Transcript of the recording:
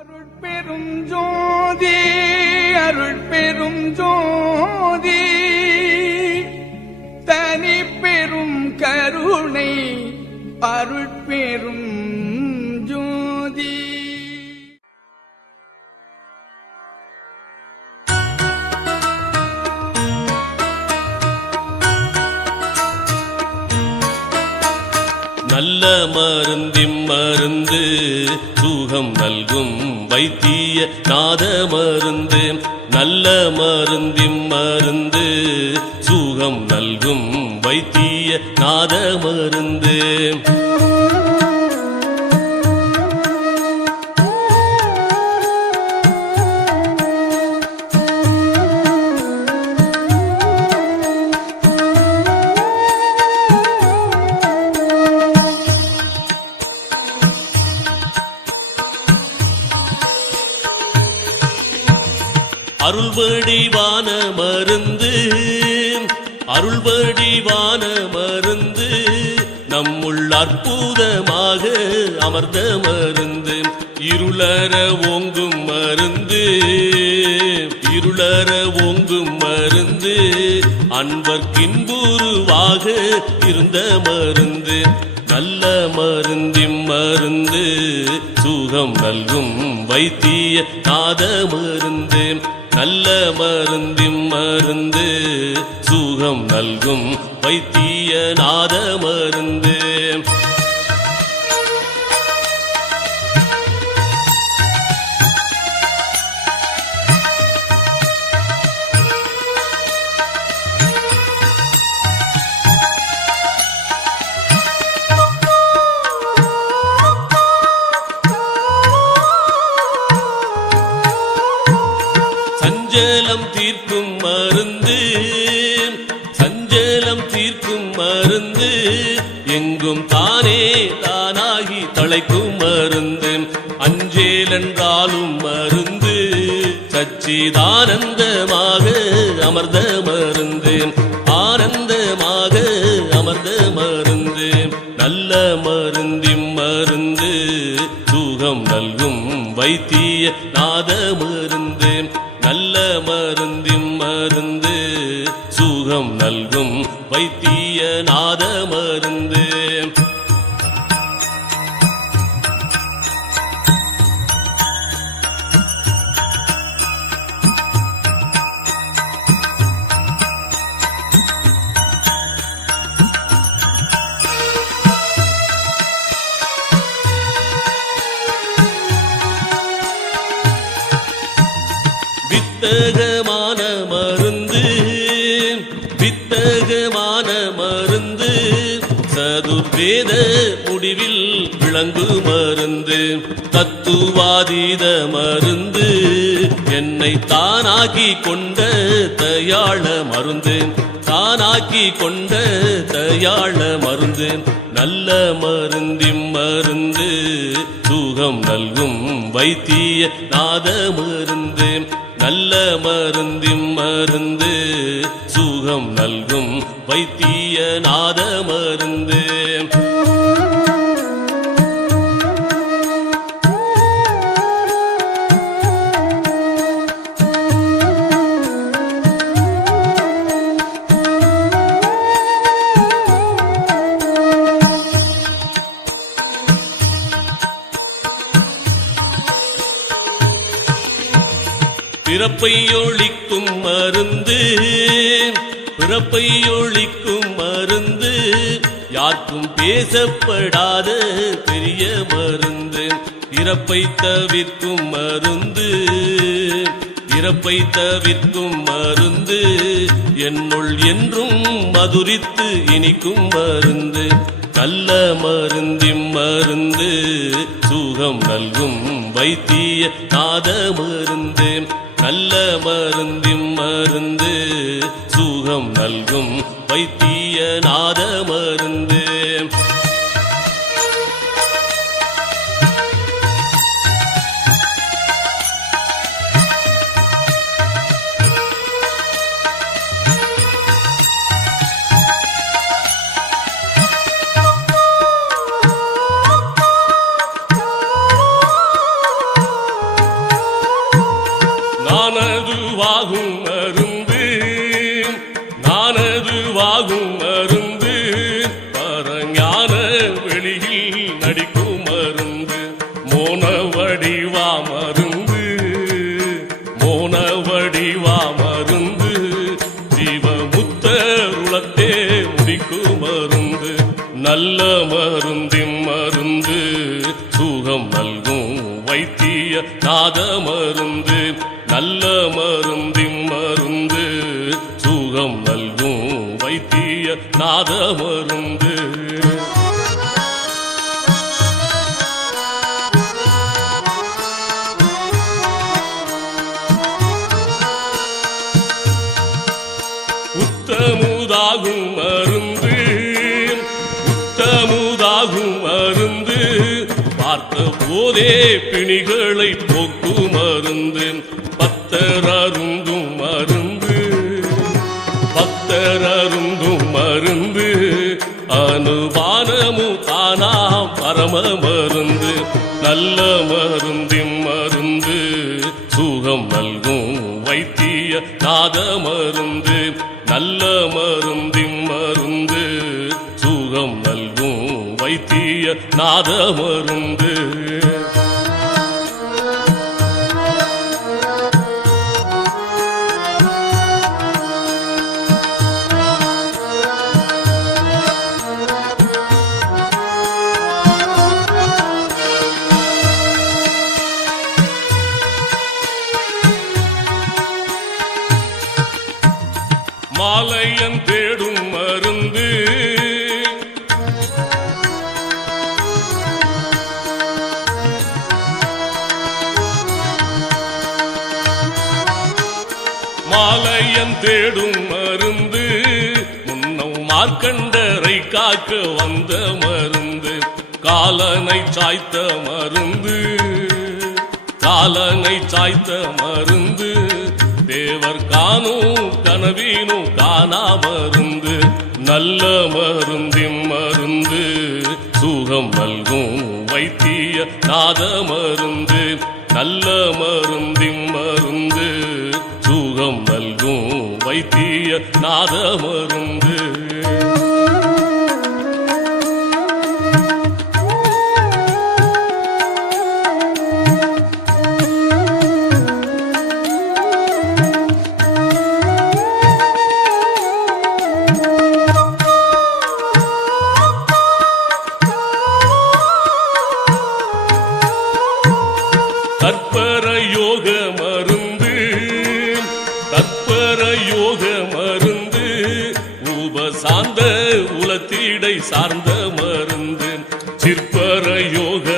அருட்பெரும் ஜோதி அருட்பெரும் ஜோதி தனி பெரும் கருணை அருட்பெரும் ஜோதி. நல்ல மருந்திம் மருந்து சுகம் நல்கும் வைத்திய நாத மருந்து. நல்ல மருந்திம் மருந்து சுகம் நல்கும் வைத்திய நாத மருந்து. அருள்வடிவான மருந்து அருள்வடிவான மருந்து நம்முள் அற்புதமாக அமர்ந்த மருந்து. இருளற ஓங்கும் மருந்து இருளற ஓங்கும் மருந்து அன்பர்க்கின்புருவாக இருந்த மருந்து. நல்ல மருந்திம் மருந்து சுகம் நல்கும் வைத்திய நாத மருந்து. நல்ல மருந்திம் மருந்து சுகம் நல்கும் வைத்திய நாத மருந்து. சஞ்சலம் தீர்க்கும் மருந்து சஞ்சலம் தீர்க்கும் மருந்து எங்கும் தானே தானாகி தழைக்கும் மருந்து. அஞ்சேல் என்றாலும் மருந்து சச்சிதானந்தமாக அமர்ந்த மருந்து. ஆனந்தமாக அமர்ந்த மருந்து. நல்ல மருந்திம் மருந்து சுகம் நல்கும் வைத்திய நாத மருந்து. நல்ல மருந்திம் மருந்து சுகம் நல்கும் வைத்திய நாத மருந்து. வித்தகமான மருந்து வித்தகமான மருந்து சதுர்வேத முடிவில் விளங்கு மருந்து. தத்துவாதீத மருந்து என்னை தானாக்கி கொண்ட தயாள மருந்து. தானாக்கி கொண்ட தயாள மருந்து. நல்ல மருந்திம் மருந்து சுகம் நல்கும் வைத்திய நாத மருந்து. நல்ல மருந்திம் மருந்து சுகம் நல்கும் வைத்திய நாத மருந்து. பிறப்பை ஒழிக்கும் மருந்து பிறப்பை ஒழிக்கும் மருந்து யாருக்கும் பேசப்படாத பெரிய மருந்து. இறப்பை தவிர்க்கும் மருந்து இறப்பை தவிர்க்கும் மருந்து என்னுள் என்றும் மதுரித்து இனிக்கும் மருந்து. நல்ல மருந்திம் மருந்து சுகம் நல்கும் வைத்திய நாத மருந்து. நல்ல மருந்திம் மருந்து சுகம் நல்கும் வைத்திய நாத மருந்து. வாகும் மருந்து நானது வாகும் மருந்து பரஞான வெளியில் நடிக்கும் மருந்து மோன வடிவா மருந்து மோன வடிவா மருந்து ஜீவமுத்தருளத்தே முடிக்கும் மருந்து நல்ல மருந்தின் மருந்து சுகம் நல்கும் வைத்திய நாத மருந்து நல்ல மருந்தின் மருந்து சுகம் நல்கும் வைத்திய நாத மருந்து உத்தமுதாகும் மருந்து உத்தமுதாகும் மருந்து பார்த்த போதே பிணிகளை போக்கும் மருந்து பத்தர் அருந்தும் மருந்து பக்தர் அருந்தும் மருந்து அனுபானமு தானா பரம மருந்து நல்ல மருந்தின் மருந்து சுகம் நல்கும் வைத்திய நாத மருந்து நல்ல மருந்தின் மருந்து சுகம் நல்கும் வைத்திய நாத மருந்து மாலையன் தேடும் மருந்து மாலையன் தேடும் மருந்து முன்னம் மார்க்கண்டரை காக்க வந்த மருந்து காலனை சாய்த்த மருந்து காலனை சாய்த்த மருந்து தேவர் காணும் கனவீனும் காணா மருந்து நல்ல மருந்தின் மருந்து சுகம் நல்கும் வைத்திய நாத மருந்து நல்ல மருந்தின் மருந்து சுகம் நல்கும் வைத்திய நாத மருந்து தற்பர யோக மருந்து தற்பர யோக மருந்து உபசாந்த உலத்தீடை சார்ந்த மருந்து சிற்பர யோக